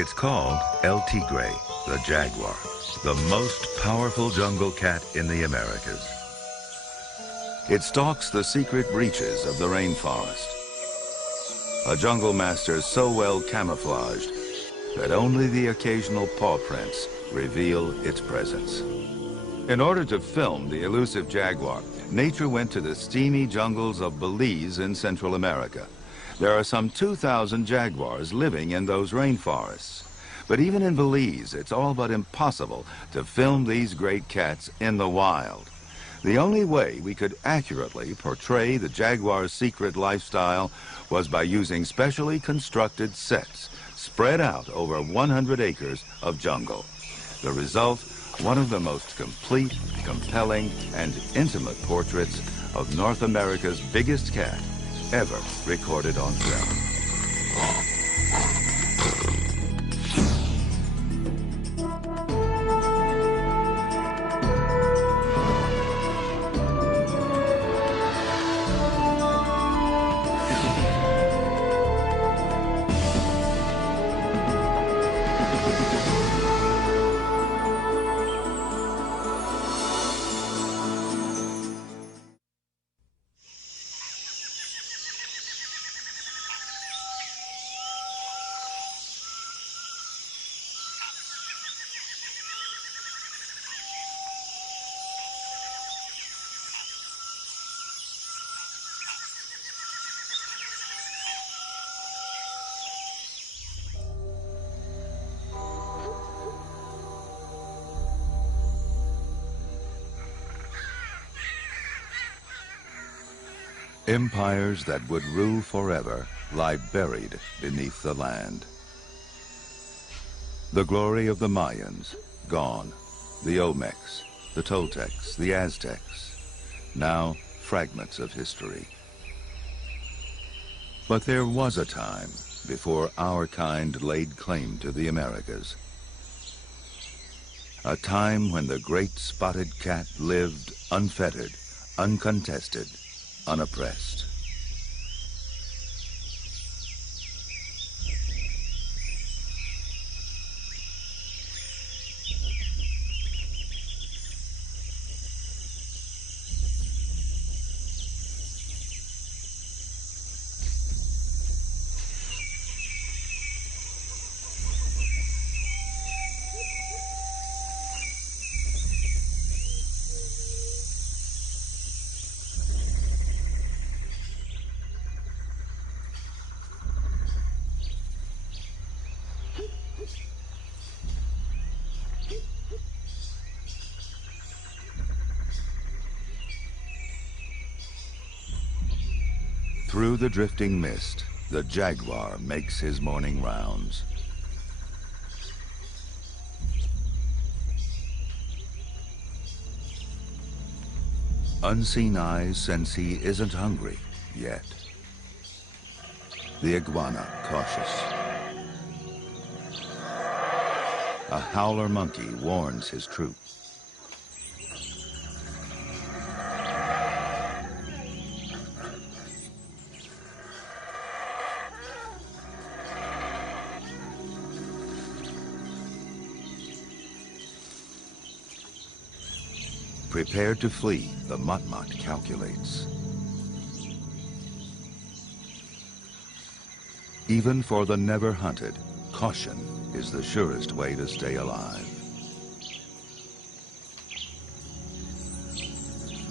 It's called El Tigre, the Jaguar, the most powerful jungle cat in the Americas. It stalks the secret reaches of the rainforest, a jungle master so well camouflaged that only the occasional paw prints reveal its presence. In order to film the elusive jaguar, nature went to the steamy jungles of Belize in Central America. There are some 2,000 jaguars living in those rainforests. But even in Belize, it's all but impossible to film these great cats in the wild. The only way we could accurately portray the jaguar's secret lifestyle was by using specially constructed sets spread out over 100 acres of jungle. The result, one of the most complete, compelling, and intimate portraits of North America's biggest cat ever recorded on film. Empires that would rule forever lie buried beneath the land. The glory of the Mayans, gone. The Olmecs, the Toltecs, the Aztecs, now fragments of history. But there was a time before our kind laid claim to the Americas. A time when the great spotted cat lived unfettered, uncontested, unoppressed. Through the drifting mist, the jaguar makes his morning rounds. Unseen eyes sense he isn't hungry yet. The iguana cautious. A howler monkey warns his troop. Prepared to flee, the motmot calculates. Even for the never hunted, caution is the surest way to stay alive.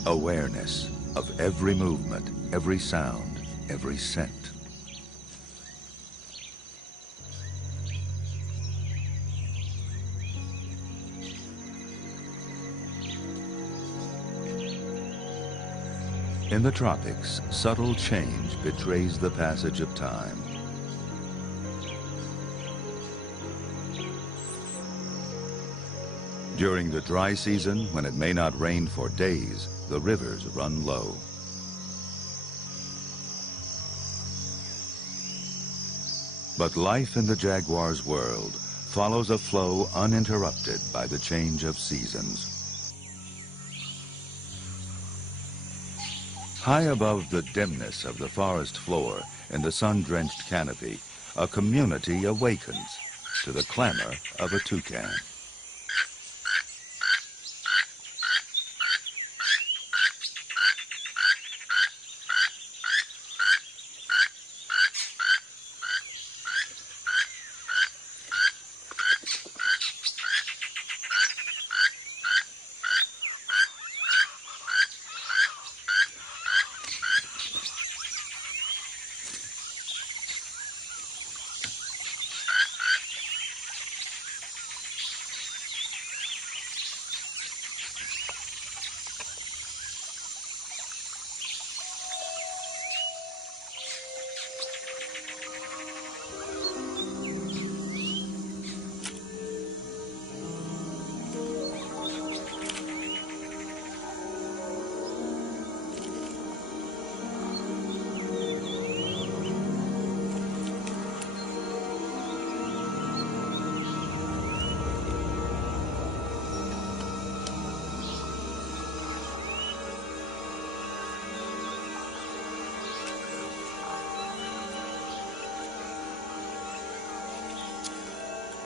Awareness of every movement, every sound, every scent. In the tropics, subtle change betrays the passage of time. During the dry season, when it may not rain for days, the rivers run low. But life in the jaguar's world follows a flow uninterrupted by the change of seasons. High above the dimness of the forest floor, in the sun-drenched canopy, a community awakens, to the clamor of a toucan.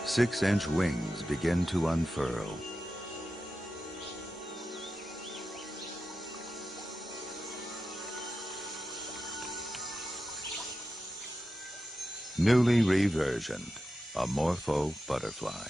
Six-inch wings begin to unfurl. Newly reversioned, a morpho butterfly.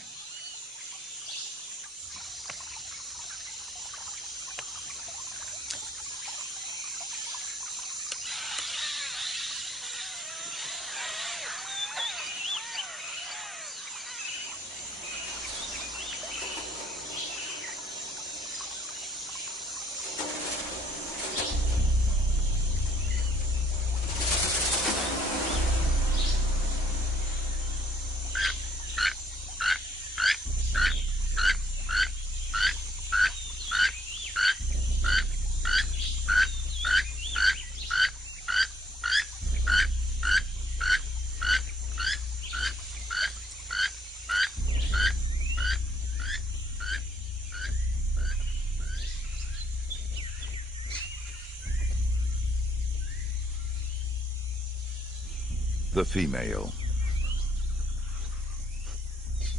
The female.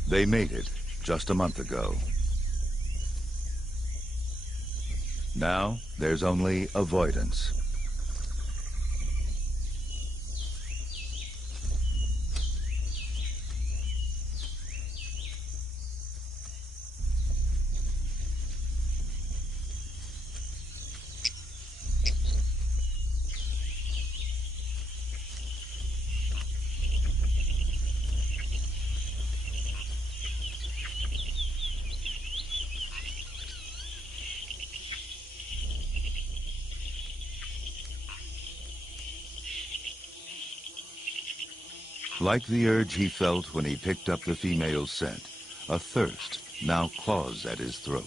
They mated just a month ago. Now there's only avoidance. Like the urge he felt when he picked up the female's scent, a thirst now claws at his throat.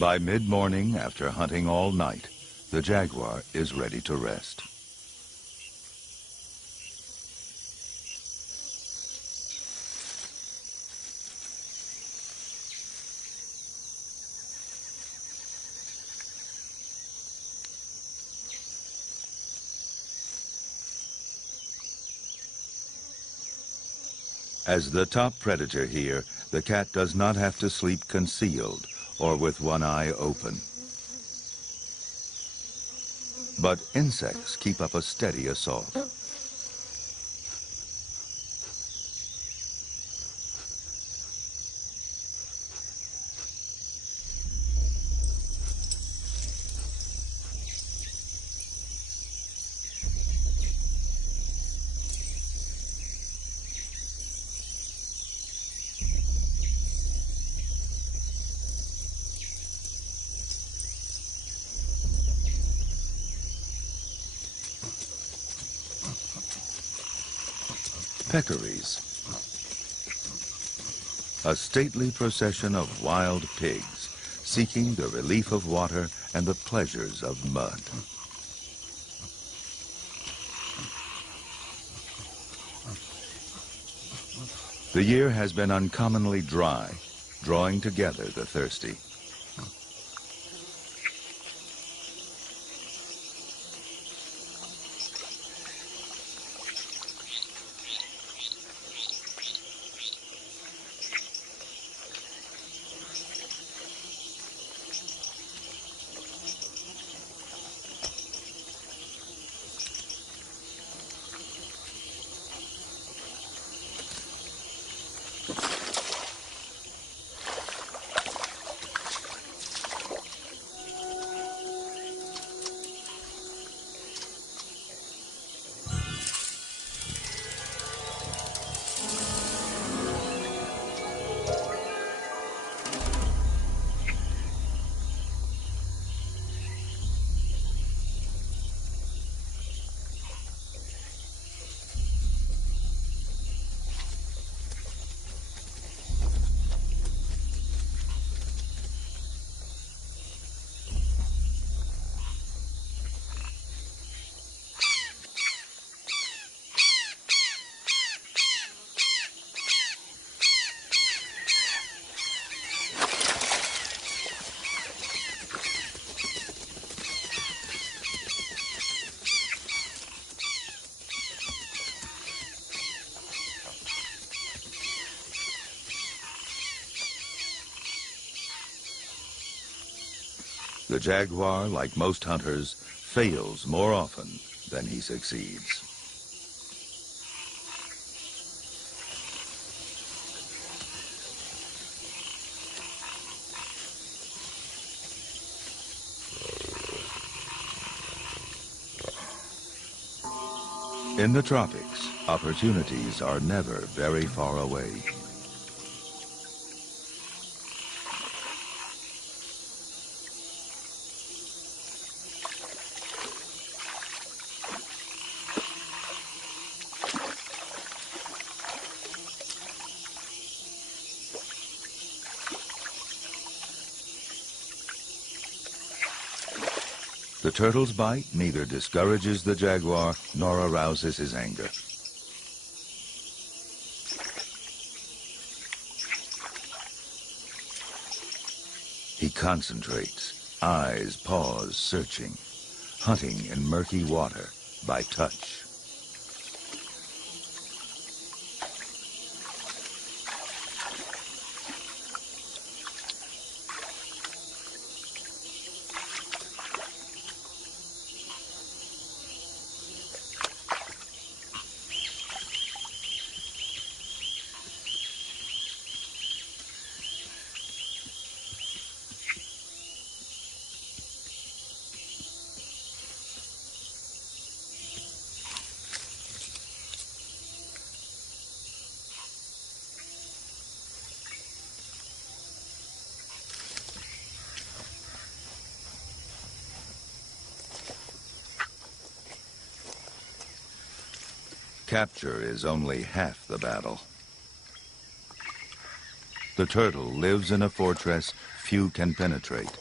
By mid-morning, after hunting all night, the jaguar is ready to rest. As the top predator here, the cat does not have to sleep concealed or with one eye open. But insects keep up a steady assault. Peccaries, a stately procession of wild pigs seeking the relief of water and the pleasures of mud. The year has been uncommonly dry, drawing together the thirsty. The jaguar, like most hunters, fails more often than he succeeds. In the tropics, opportunities are never very far away. The turtle's bite neither discourages the jaguar nor arouses his anger. He concentrates, eyes, paws searching, hunting in murky water by touch. Capture is only half the battle. The turtle lives in a fortress few can penetrate.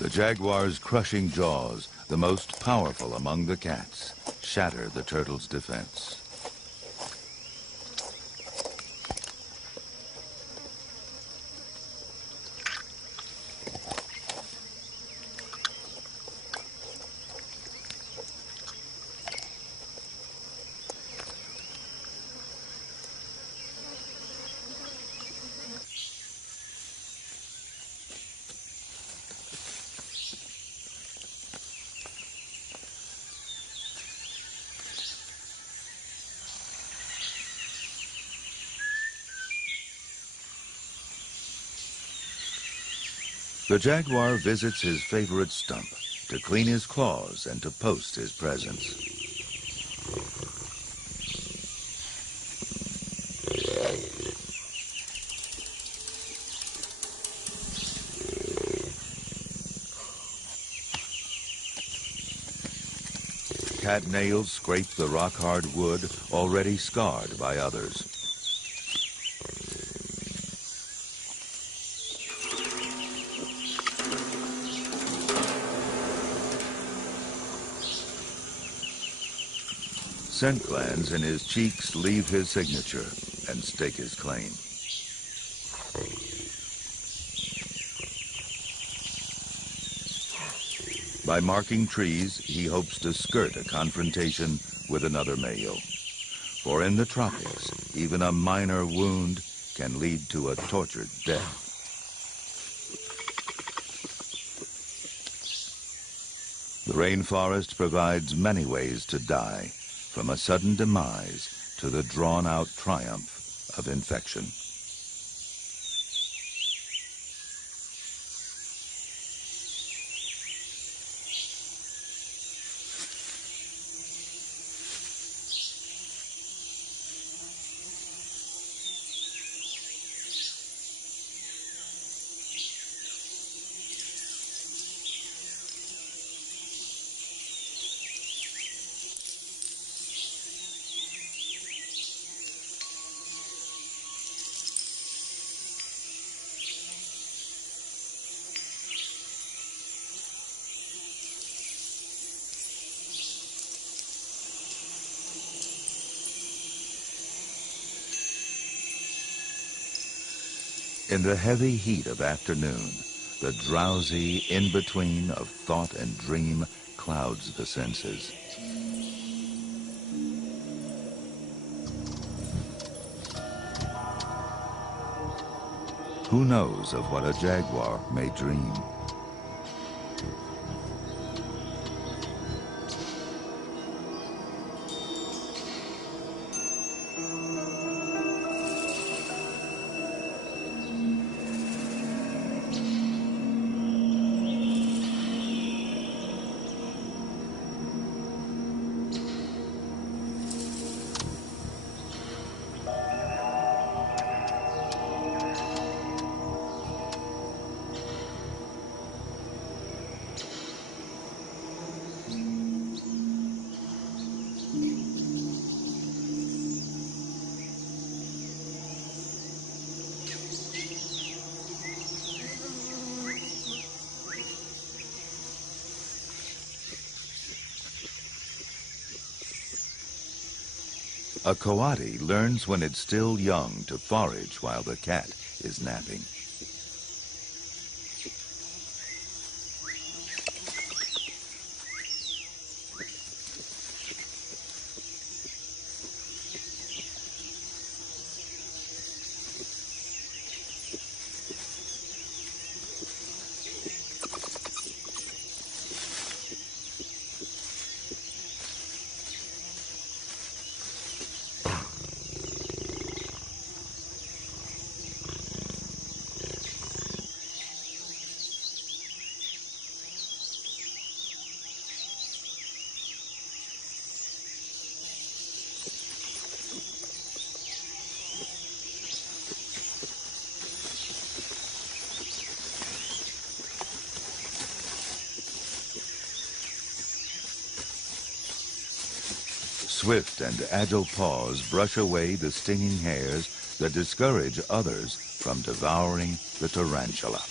The jaguar's crushing jaws, the most powerful among the cats, shatter the turtle's defense. The jaguar visits his favorite stump to clean his claws and to post his presence. cat nails scrape the rock-hard wood already scarred by others. Scent glands in his cheeks leave his signature and stake his claim. By marking trees, he hopes to skirt a confrontation with another male. For in the tropics, even a minor wound can lead to a tortured death. The rainforest provides many ways to die, from a sudden demise to the drawn-out triumph of infection. In the heavy heat of afternoon, the drowsy in-between of thought and dream clouds the senses. Who knows of what a jaguar may dream? A coati learns when it's still young to forage while the cat is napping. Swift and agile paws brush away the stinging hairs that discourage others from devouring the tarantula.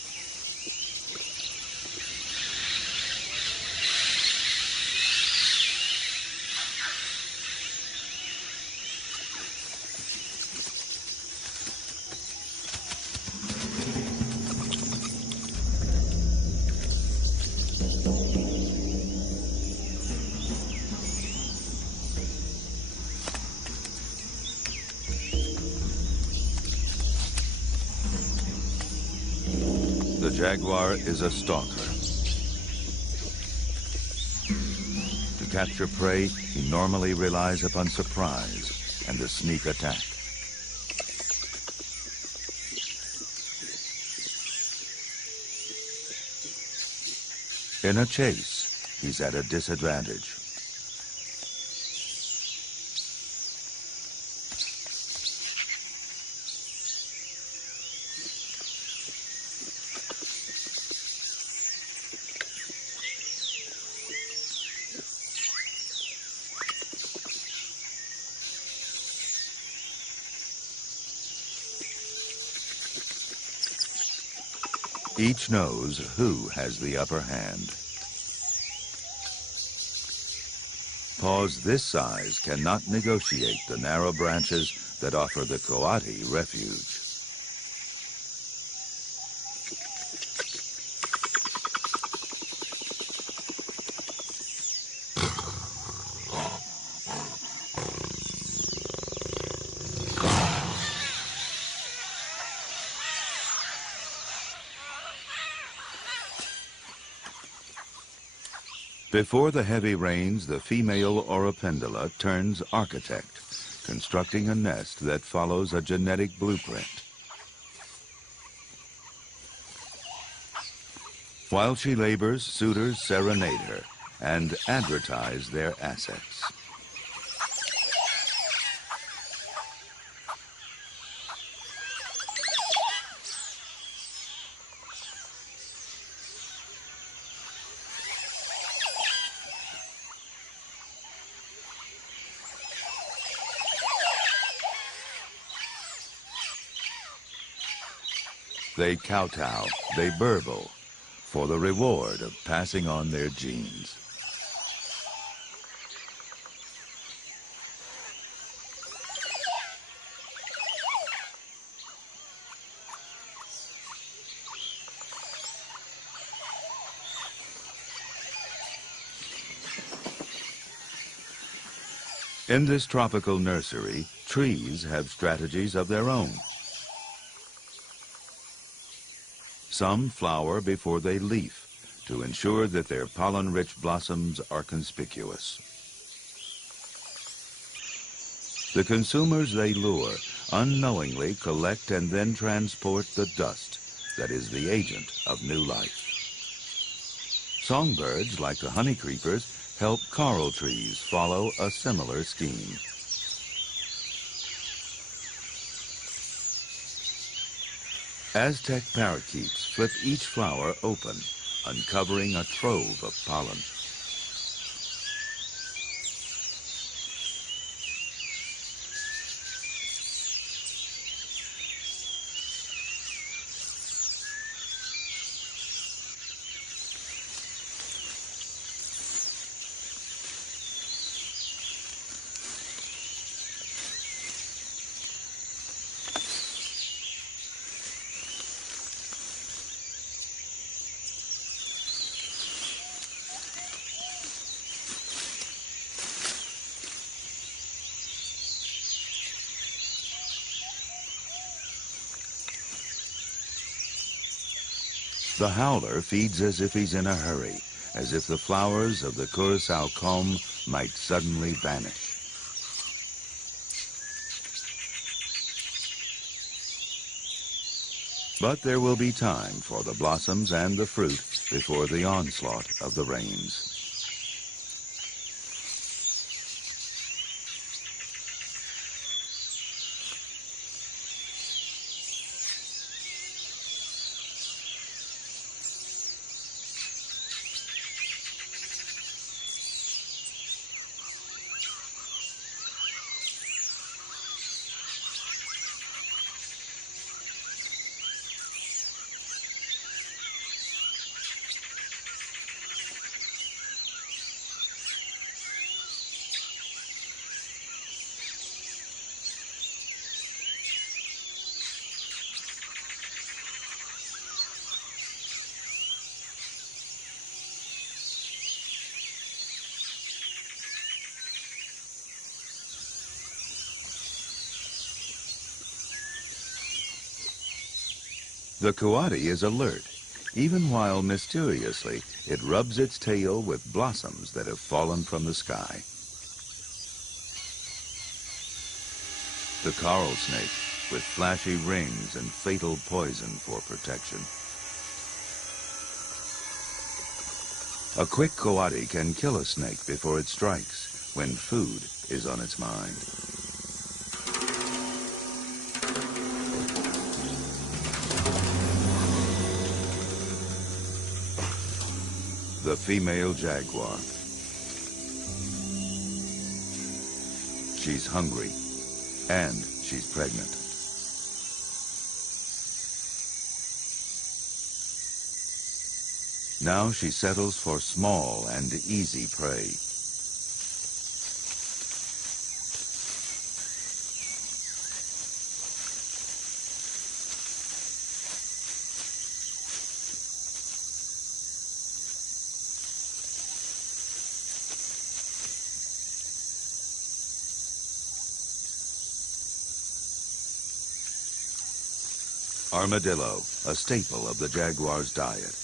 The jaguar is a stalker. To capture prey, he normally relies upon surprise and a sneak attack. In a chase, he's at a disadvantage. Each knows who has the upper hand. Paws this size cannot negotiate the narrow branches that offer the coati refuge. Before the heavy rains, the female Oropendola turns architect, constructing a nest that follows a genetic blueprint. While she labors, suitors serenade her and advertise their assets. They kowtow, they burble, for the reward of passing on their genes. In this tropical nursery, trees have strategies of their own. Some flower before they leaf to ensure that their pollen-rich blossoms are conspicuous. The consumers they lure unknowingly collect and then transport the dust that is the agent of new life. Songbirds, like the honey creepers, help coral trees follow a similar scheme. Aztec parakeets flip each flower open, uncovering a trove of pollen. The howler feeds as if he's in a hurry, as if the flowers of the Curacao comb might suddenly vanish. But there will be time for the blossoms and the fruit before the onslaught of the rains. The coati is alert, even while mysteriously it rubs its tail with blossoms that have fallen from the sky. The coral snake, with flashy rings and fatal poison for protection. A quick coati can kill a snake before it strikes, when food is on its mind. The female jaguar. She's hungry, and she's pregnant. Now she settles for small and easy prey. Armadillo, a staple of the jaguar's diet.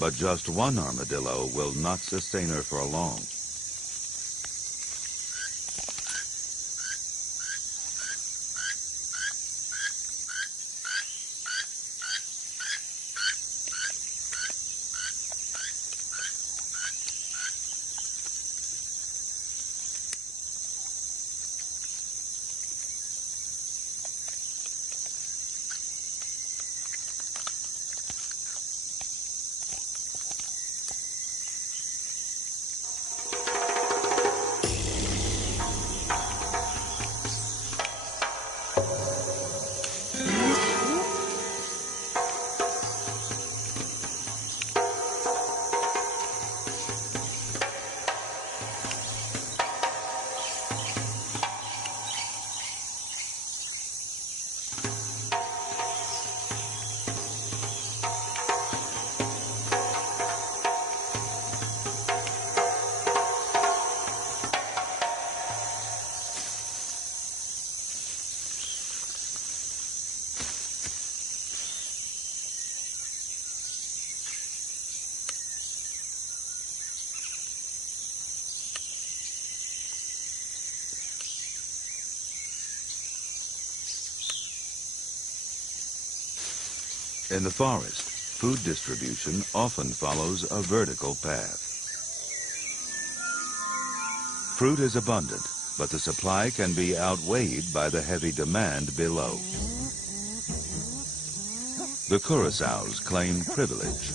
But just one armadillo will not sustain her for long. In the forest, food distribution often follows a vertical path. Fruit is abundant, but the supply can be outweighed by the heavy demand below. The curassows claim privilege.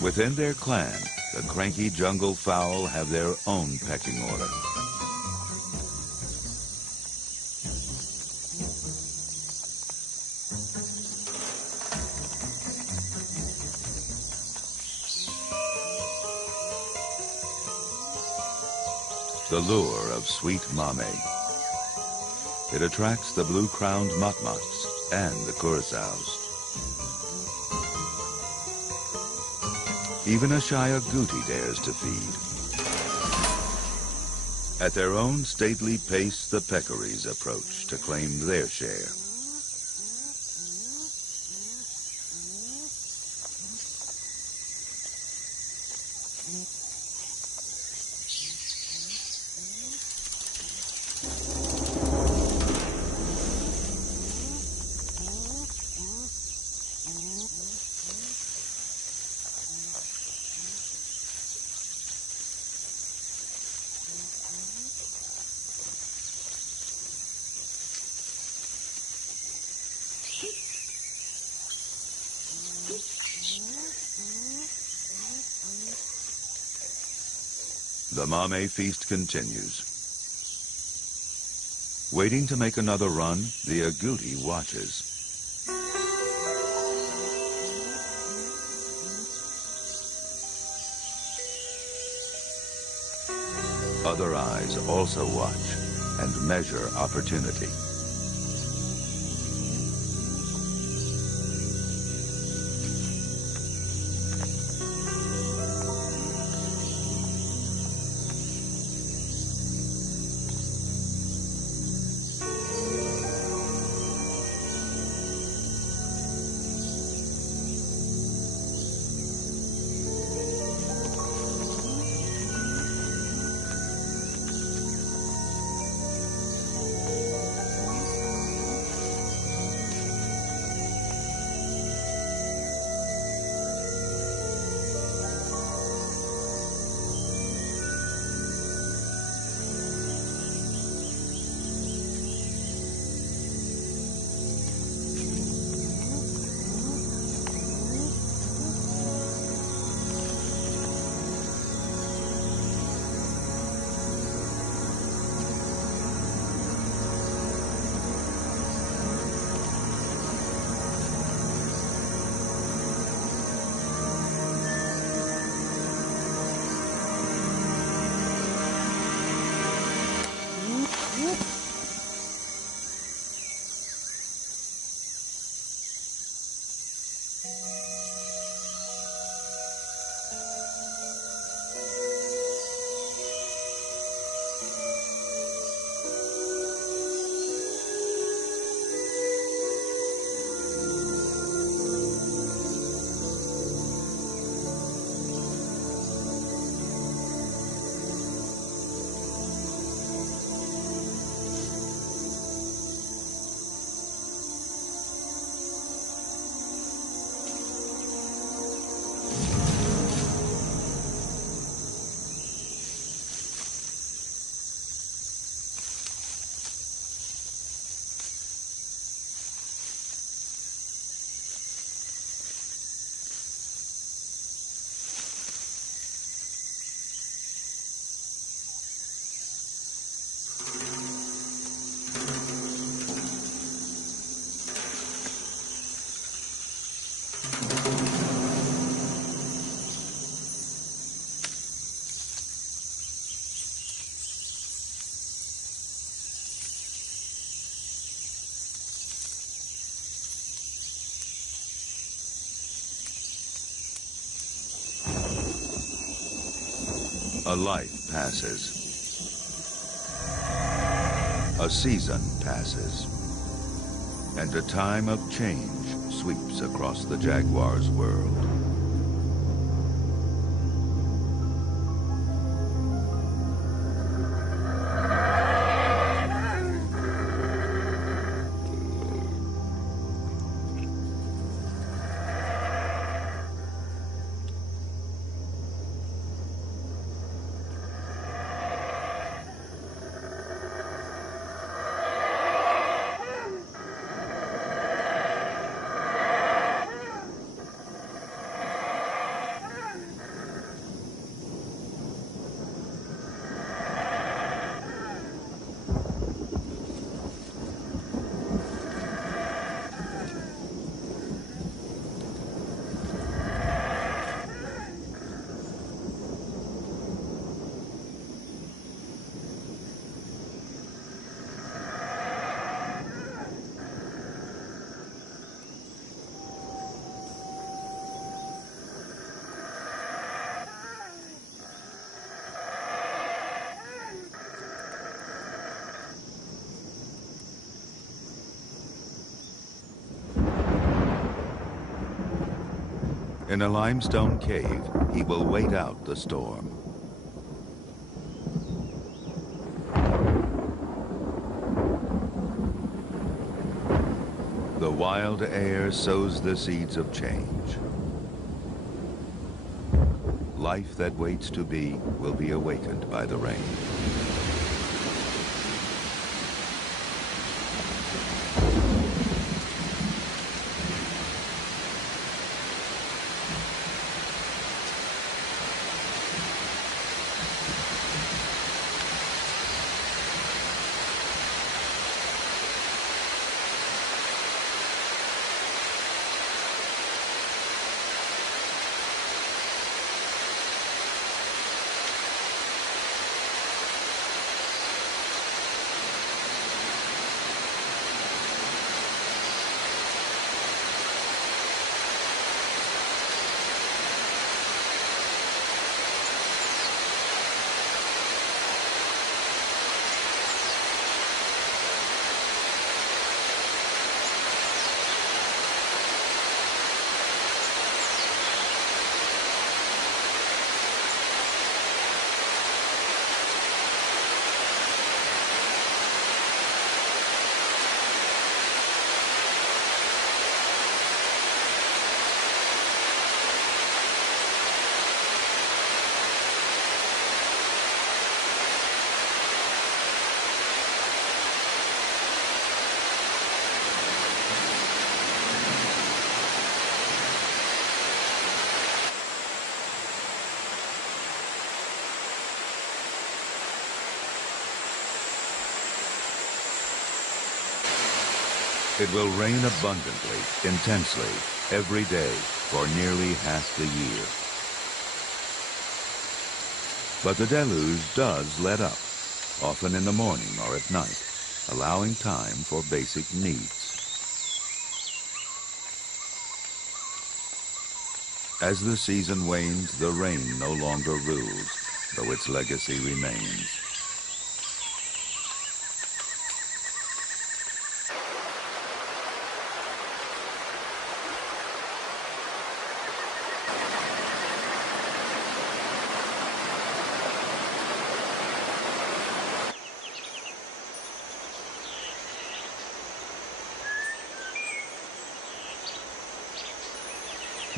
Within their clan, the cranky jungle fowl have their own pecking order. The lure of sweet mame. It attracts the blue-crowned motmots and the curassows. Even a shy agouti dares to feed. At their own stately pace, the peccaries approach to claim their share. The mame feast continues. Waiting to make another run, the agouti watches. Other eyes also watch and measure opportunity. A life passes. A season passes. And a time of change sweeps across the Jaguar's world. In a limestone cave, he will wait out the storm. The wild air sows the seeds of change. Life that waits to be will be awakened by the rain. It will rain abundantly, intensely, every day for nearly half the year. But the deluge does let up, often in the morning or at night, allowing time for basic needs. As the season wanes, the rain no longer rules, though its legacy remains.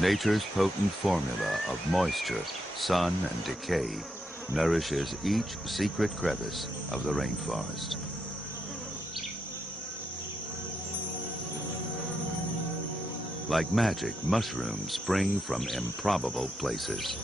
Nature's potent formula of moisture, sun, and decay nourishes each secret crevice of the rainforest. Like magic, mushrooms spring from improbable places.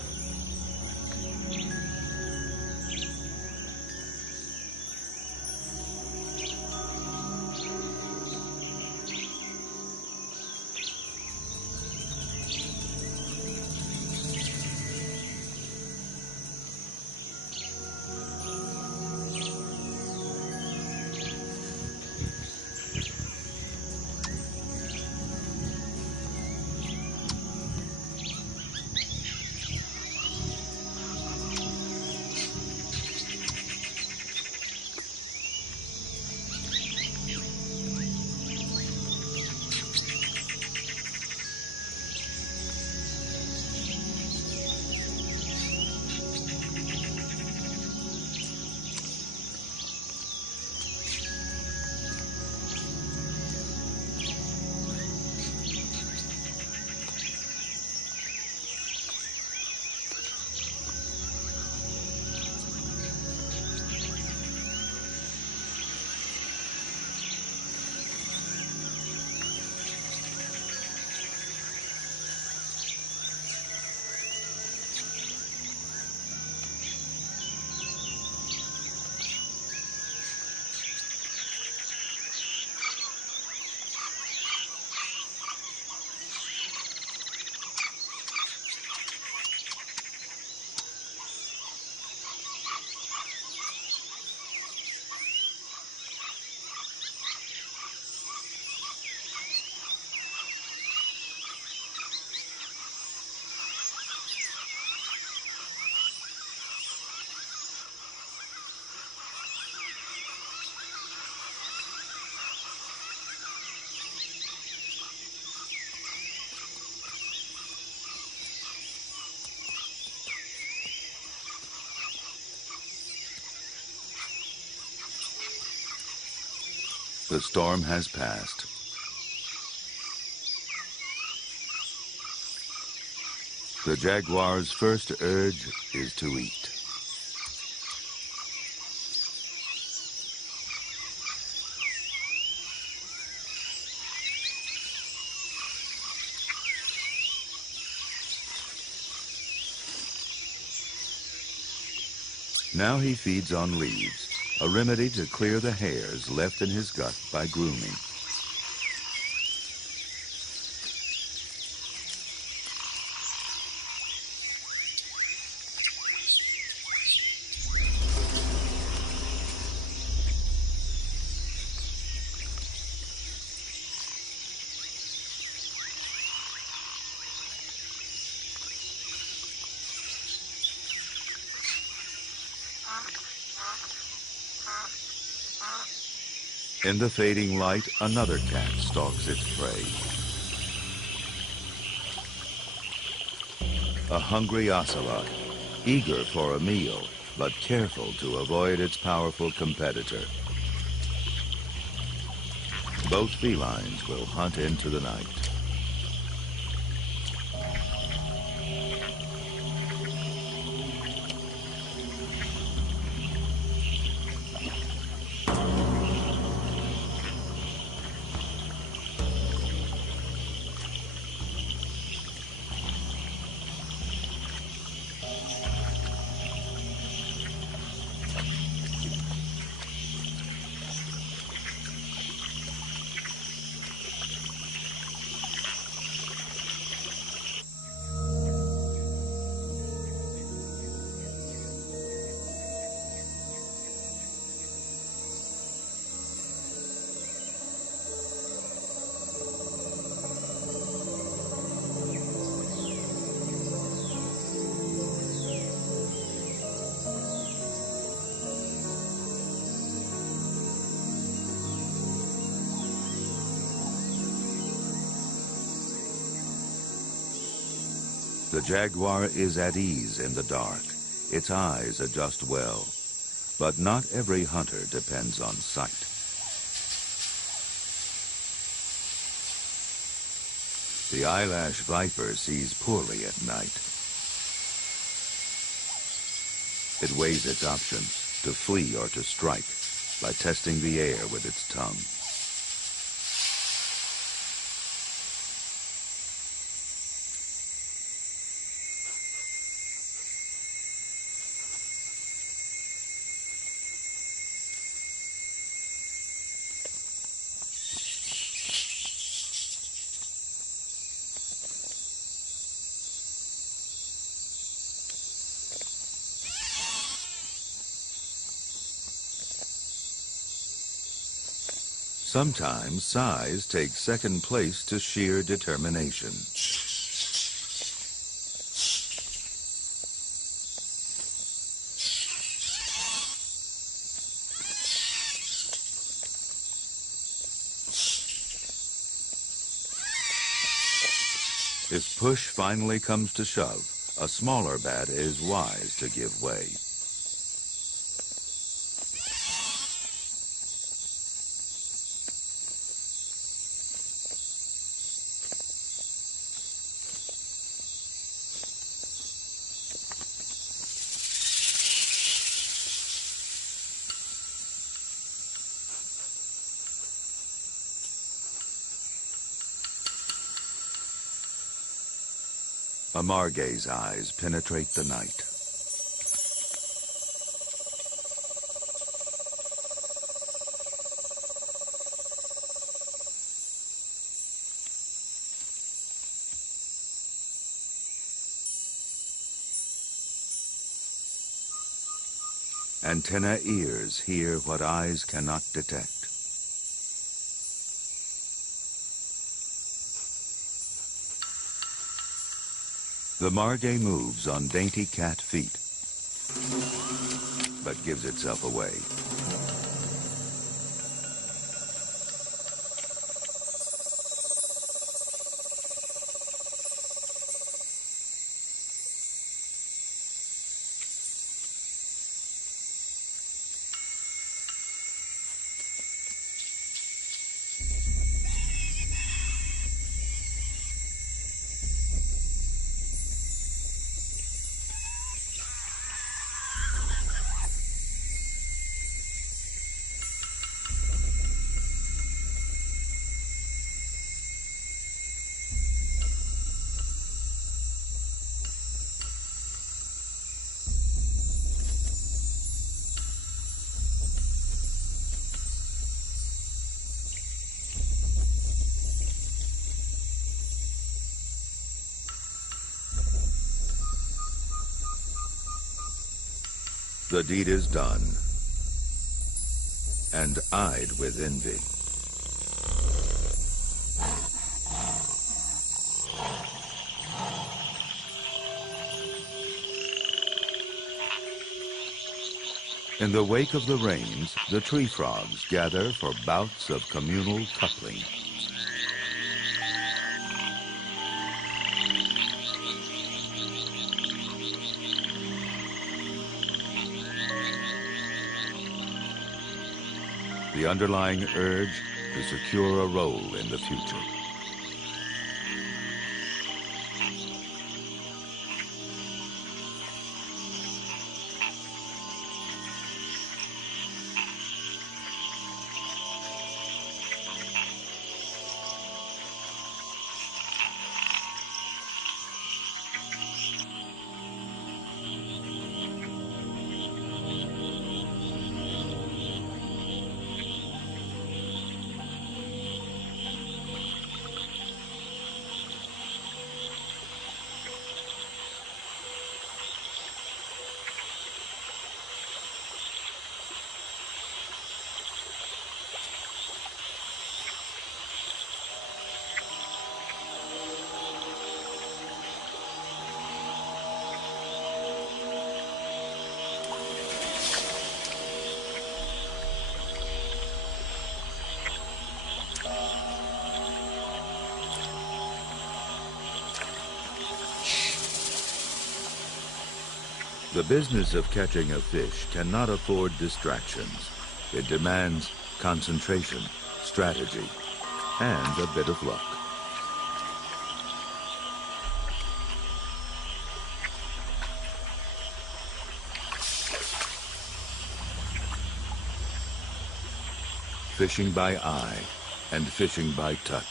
The storm has passed. The jaguar's first urge is to eat. Now he feeds on leaves, a remedy to clear the hairs left in his gut by grooming. In the fading light, another cat stalks its prey. A hungry ocelot, eager for a meal, but careful to avoid its powerful competitor. Both felines will hunt into the night. The jaguar is at ease in the dark. Its eyes adjust well, but not every hunter depends on sight. The eyelash viper sees poorly at night. It weighs its options, to flee or to strike, by testing the air with its tongue. Sometimes size takes second place to sheer determination. If push finally comes to shove, a smaller bat is wise to give way. A margay's eyes penetrate the night. Antenna ears hear what eyes cannot detect. The margay moves on dainty cat feet, but gives itself away. The deed is done, and eyed with envy. In the wake of the rains, the tree frogs gather for bouts of communal coupling. The underlying urge to secure a role in the future. The business of catching a fish cannot afford distractions. It demands concentration, strategy, and a bit of luck. Fishing by eye and fishing by touch.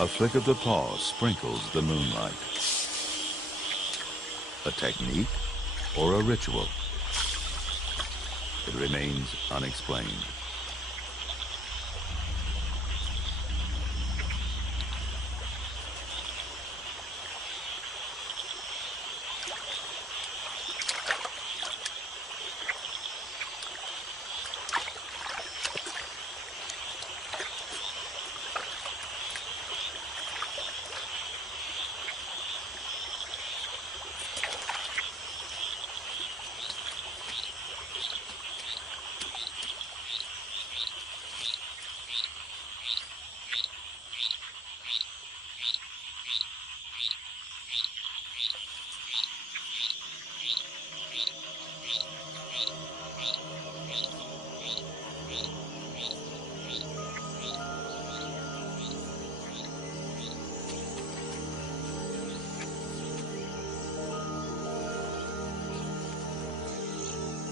A flick of the paw sprinkles the moonlight. A technique or a ritual? It remains unexplained.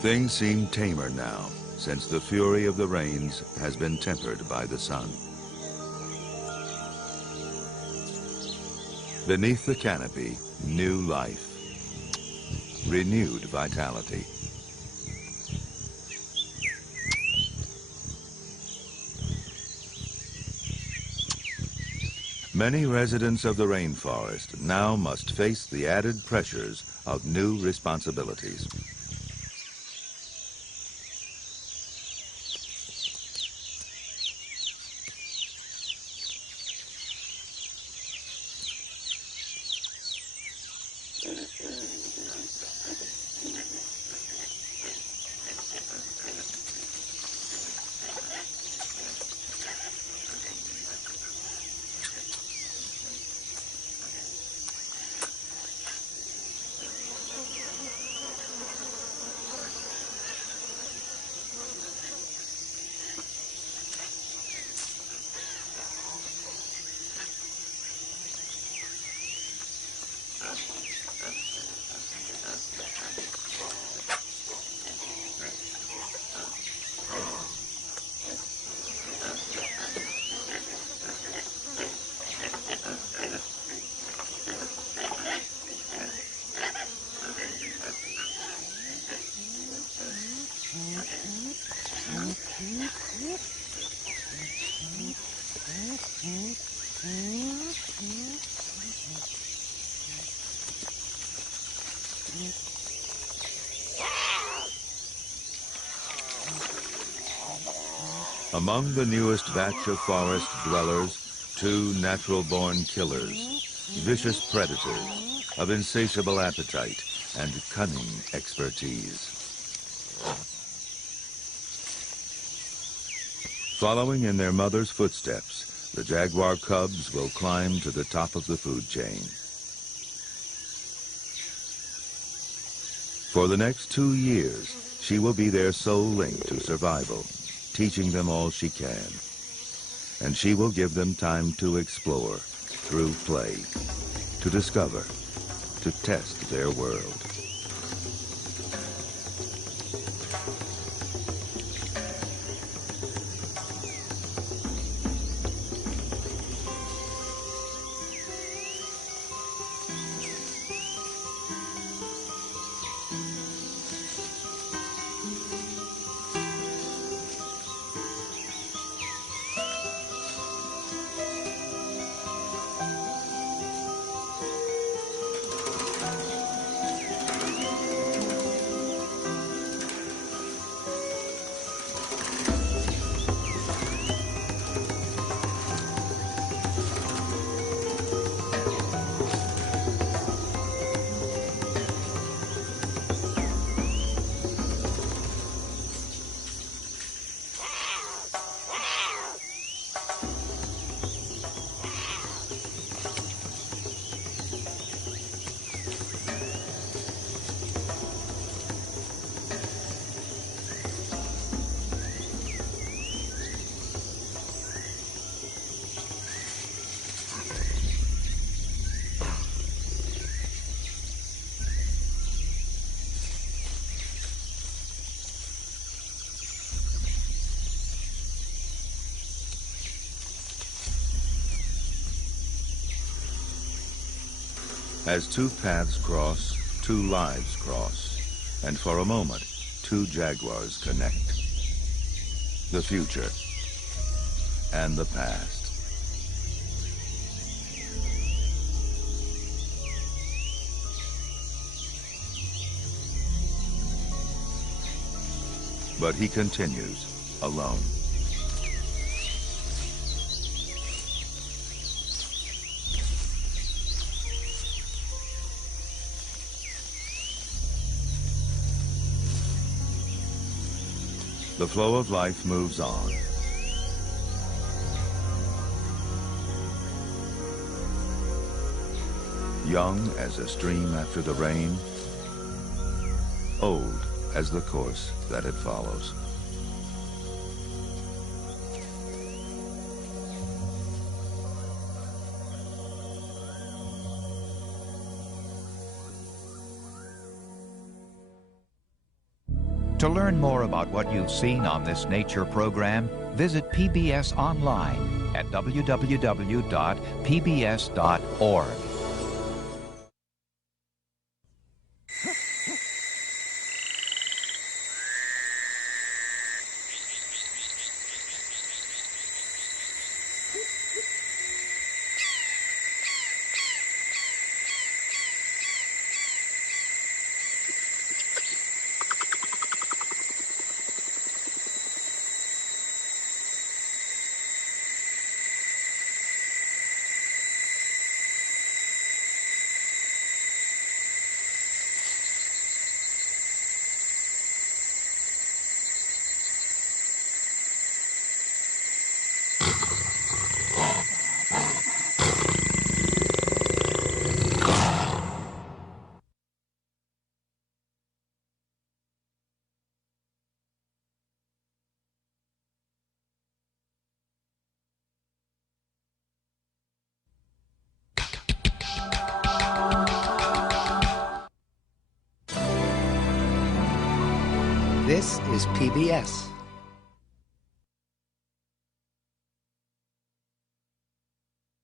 Things seem tamer now, since the fury of the rains has been tempered by the sun. Beneath the canopy, new life, renewed vitality. Many residents of the rainforest now must face the added pressures of new responsibilities. Among the newest batch of forest dwellers, two natural-born killers, vicious predators of insatiable appetite and cunning expertise. Following in their mother's footsteps, the jaguar cubs will climb to the top of the food chain. For the next 2 years, she will be their sole link to survival, teaching them all she can. And she will give them time to explore through play, to discover, to test their world. As two paths cross, two lives cross, and for a moment, two jaguars connect. The future and the past. But he continues, alone. The flow of life moves on. Young as a stream after the rain, old as the course that it follows. To learn more about what you've seen on this nature program, visit PBS online at www.pbs.org. This is PBS.